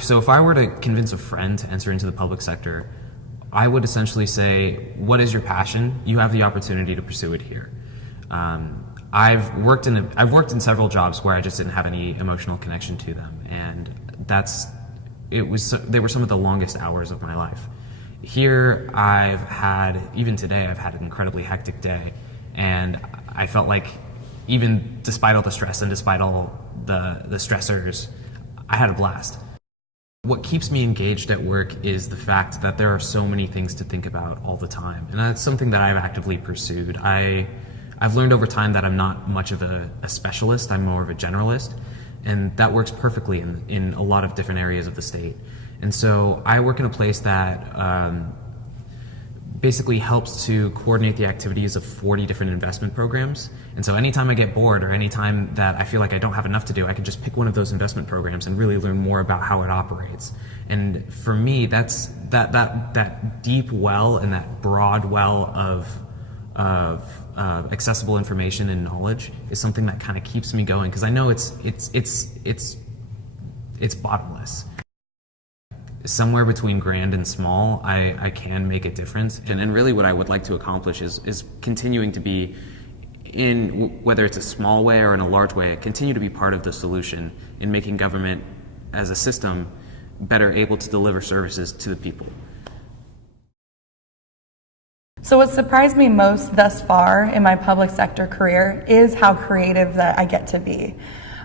So if I were to convince a friend to enter into the public sector, I would essentially say, what is your passion? You have the opportunity to pursue it here. I've worked in several jobs where I just didn't have any emotional connection to them, and they were some of the longest hours of my life. Here, even today, I've had an incredibly hectic day, and I felt like even despite all the stress and despite all the stressors, I had a blast. What keeps me engaged at work is the fact that there are so many things to think about all the time, and that's something that I've actively pursued. I've learned over time that I'm not much of a specialist, I'm more of a generalist, and that works perfectly in a lot of different areas of the state. And so I work in a place that basically helps to coordinate the activities of 40 different investment programs. And so anytime I get bored or anytime that I feel like I don't have enough to do, I can just pick one of those investment programs and really learn more about how it operates. And for me, that's that deep well and that broad well of accessible information and knowledge is something that kind of keeps me going, because I know it's bottomless. Somewhere between grand and small, I can make a difference. And really what I would like to accomplish is continuing to be in, whether it's a small way or in a large way, continue to be part of the solution in making government as a system better able to deliver services to the people. So what surprised me most thus far in my public sector career is how creative that I get to be.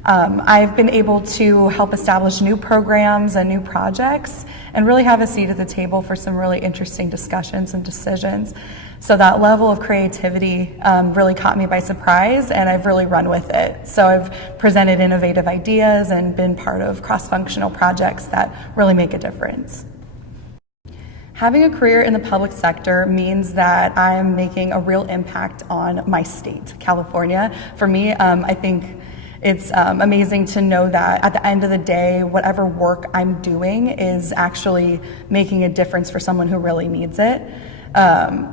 I've been able to help establish new programs and new projects and really have a seat at the table for some really interesting discussions and decisions. So that level of creativity really caught me by surprise, and I've really run with it. So I've presented innovative ideas and been part of cross-functional projects that really make a difference. Having a career in the public sector means that I'm making a real impact on my state, California. For me, I think it's amazing to know that at the end of the day, whatever work I'm doing is actually making a difference for someone who really needs it.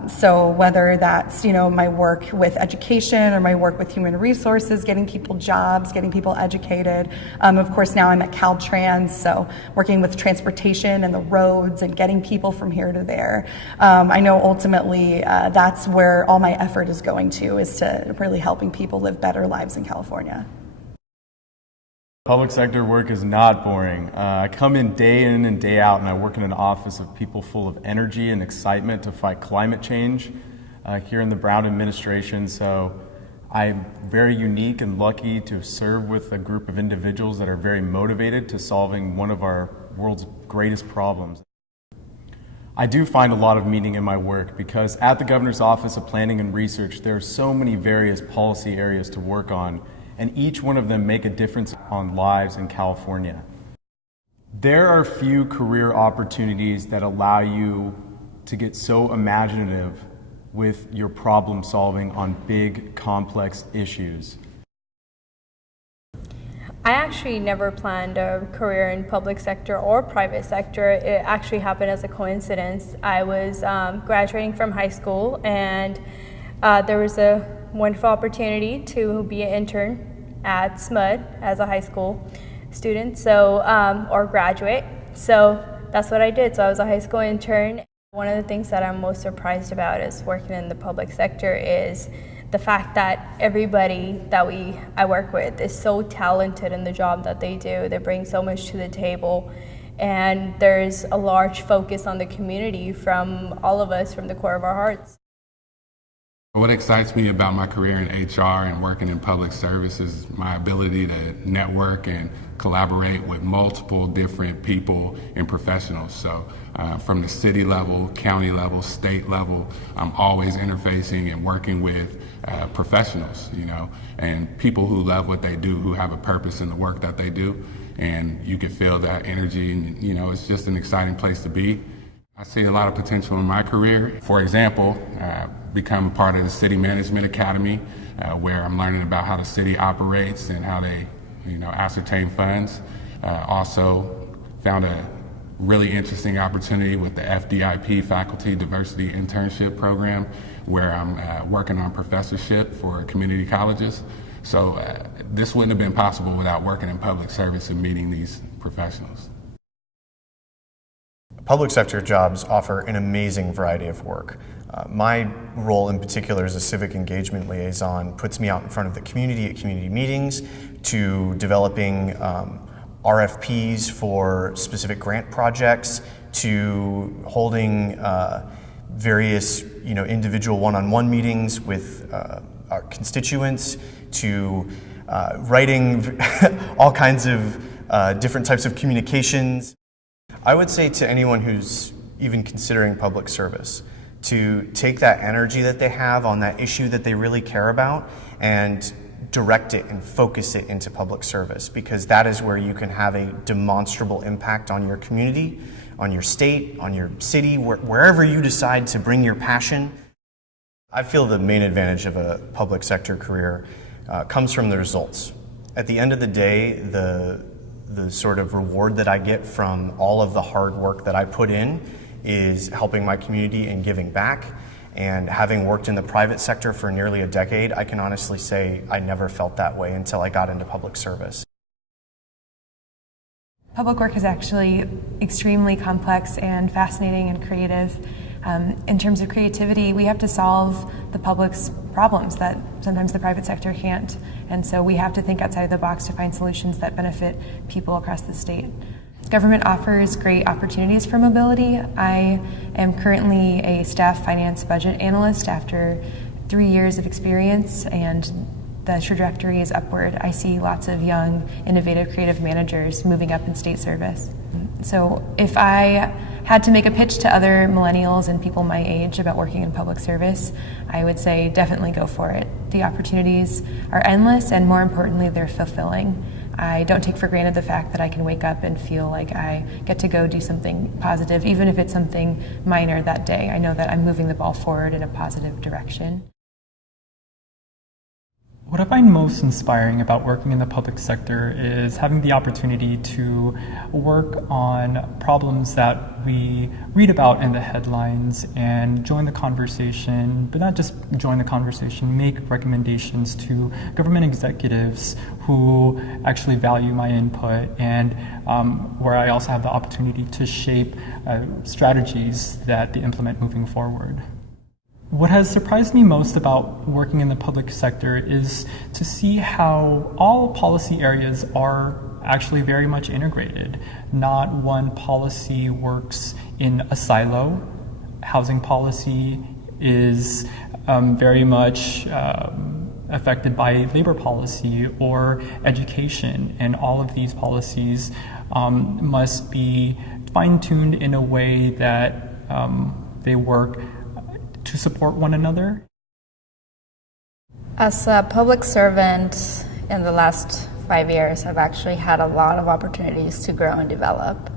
So whether that's, my work with education or my work with human resources, getting people jobs, getting people educated. Of course, now I'm at Caltrans, so working with transportation and the roads and getting people from here to there. I know ultimately that's where all my effort is going to, is to really helping people live better lives in California. Public sector work is not boring. I come in and day out, and I work in an office of people full of energy and excitement to fight climate change here in the Brown administration. So I'm very unique and lucky to serve with a group of individuals that are very motivated to solving one of our world's greatest problems. I do find a lot of meaning in my work because at the Governor's Office of Planning and Research, there are so many various policy areas to work on, and each one of them make a difference on lives in California. There are few career opportunities that allow you to get so imaginative with your problem solving on big, complex issues. I actually never planned a career in public sector or private sector. It actually happened as a coincidence. I was graduating from high school, and there was a wonderful opportunity to be an intern at SMUD as a high school student, or graduate. So that's what I did. So I was a high school intern. One of the things that I'm most surprised about is working in the public sector is the fact that everybody that I work with is so talented in the job that they do. They bring so much to the table, and there's a large focus on the community from all of us, from the core of our hearts. What excites me about my career in HR and working in public service is my ability to network and collaborate with multiple different people and professionals. So from the city level, county level, state level, I'm always interfacing and working with professionals, and people who love what they do, who have a purpose in the work that they do. And you can feel that energy, and it's just an exciting place to be. I see a lot of potential in my career. For example, become a part of the City Management Academy, where I'm learning about how the city operates and how they, ascertain funds. Also found a really interesting opportunity with the FDIP Faculty Diversity Internship Program, where I'm working on professorship for community colleges. So this wouldn't have been possible without working in public service and meeting these professionals. Public sector jobs offer an amazing variety of work. My role in particular as a civic engagement liaison puts me out in front of the community at community meetings, to developing RFPs for specific grant projects, to holding various individual one-on-one meetings with our constituents, to writing all kinds of different types of communications. I would say to anyone who's even considering public service to take that energy that they have on that issue that they really care about and direct it and focus it into public service, because that is where you can have a demonstrable impact on your community, on your state, on your city, wherever you decide to bring your passion. I feel the main advantage of a public sector career comes from the results. At the end of the day, the sort of reward that I get from all of the hard work that I put in is helping my community and giving back. And having worked in the private sector for nearly a decade, I can honestly say I never felt that way until I got into public service. Public work is actually extremely complex and fascinating and creative. In terms of creativity, we have to solve the public's problems that sometimes the private sector can't. And so we have to think outside the box to find solutions that benefit people across the state. Government offers great opportunities for mobility. I am currently a staff finance budget analyst after 3 years of experience, and the trajectory is upward. I see lots of young, innovative, creative managers moving up in state service. So if I had to make a pitch to other millennials and people my age about working in public service, I would say definitely go for it. The opportunities are endless, and more importantly, they're fulfilling. I don't take for granted the fact that I can wake up and feel like I get to go do something positive, even if it's something minor that day. I know that I'm moving the ball forward in a positive direction. What I find most inspiring about working in the public sector is having the opportunity to work on problems that we read about in the headlines and join the conversation, but not just join the conversation, make recommendations to government executives who actually value my input, and where I also have the opportunity to shape strategies that they implement moving forward. What has surprised me most about working in the public sector is to see how all policy areas are actually very much integrated. Not one policy works in a silo. Housing policy is very much affected by labor policy or education, and all of these policies must be fine-tuned in a way that they work to support one another. As a public servant in the last 5 years, I've actually had a lot of opportunities to grow and develop.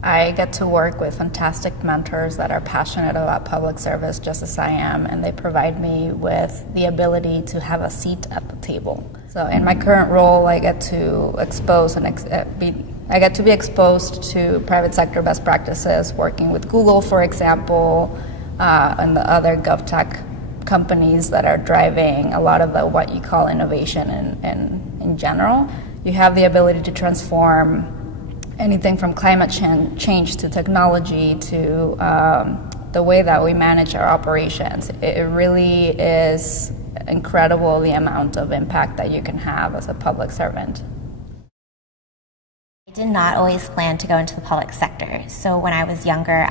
I get to work with fantastic mentors that are passionate about public service just as I am, and they provide me with the ability to have a seat at the table. So in my current role, I get to expose and I get to be exposed to private sector best practices, working with Google, for example, and the other GovTech companies that are driving a lot of the what you call innovation in general. You have the ability to transform anything from climate change to technology to the way that we manage our operations. It really is incredible the amount of impact that you can have as a public servant. I did not always plan to go into the public sector. So when I was younger,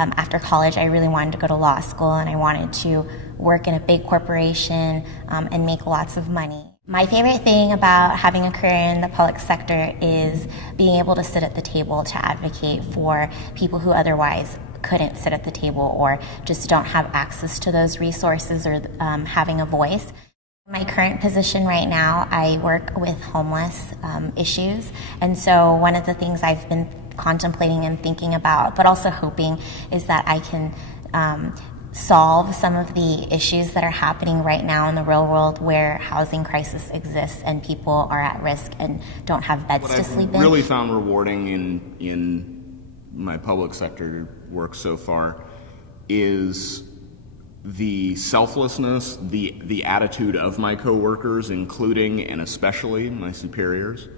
after college, I really wanted to go to law school, and I wanted to work in a big corporation and make lots of money. My favorite thing about having a career in the public sector is being able to sit at the table to advocate for people who otherwise couldn't sit at the table or just don't have access to those resources or having a voice. My current position right now, I work with homeless issues, and so one of the things I've been contemplating and thinking about, but also hoping, is that I can solve some of the issues that are happening right now in the real world where housing crisis exists and people are at risk and don't have beds to sleep in. What I've really found rewarding in my public sector work so far is the selflessness, the attitude of my coworkers, including and especially my superiors.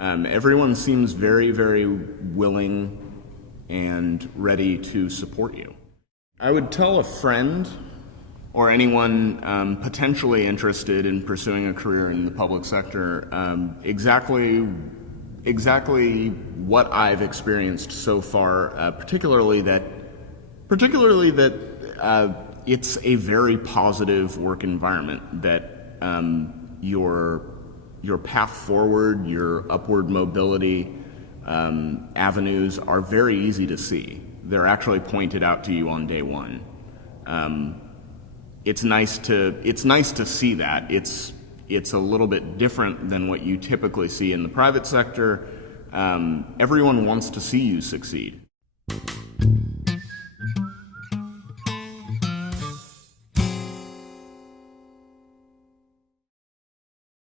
Everyone seems very, very willing and ready to support you. I would tell a friend or anyone potentially interested in pursuing a career in the public sector exactly what I've experienced so far, particularly that it's a very positive work environment, that your path forward, your upward mobility avenues are very easy to see. They're actually pointed out to you on day one. It's nice to see that. It's a little bit different than what you typically see in the private sector. Everyone wants to see you succeed.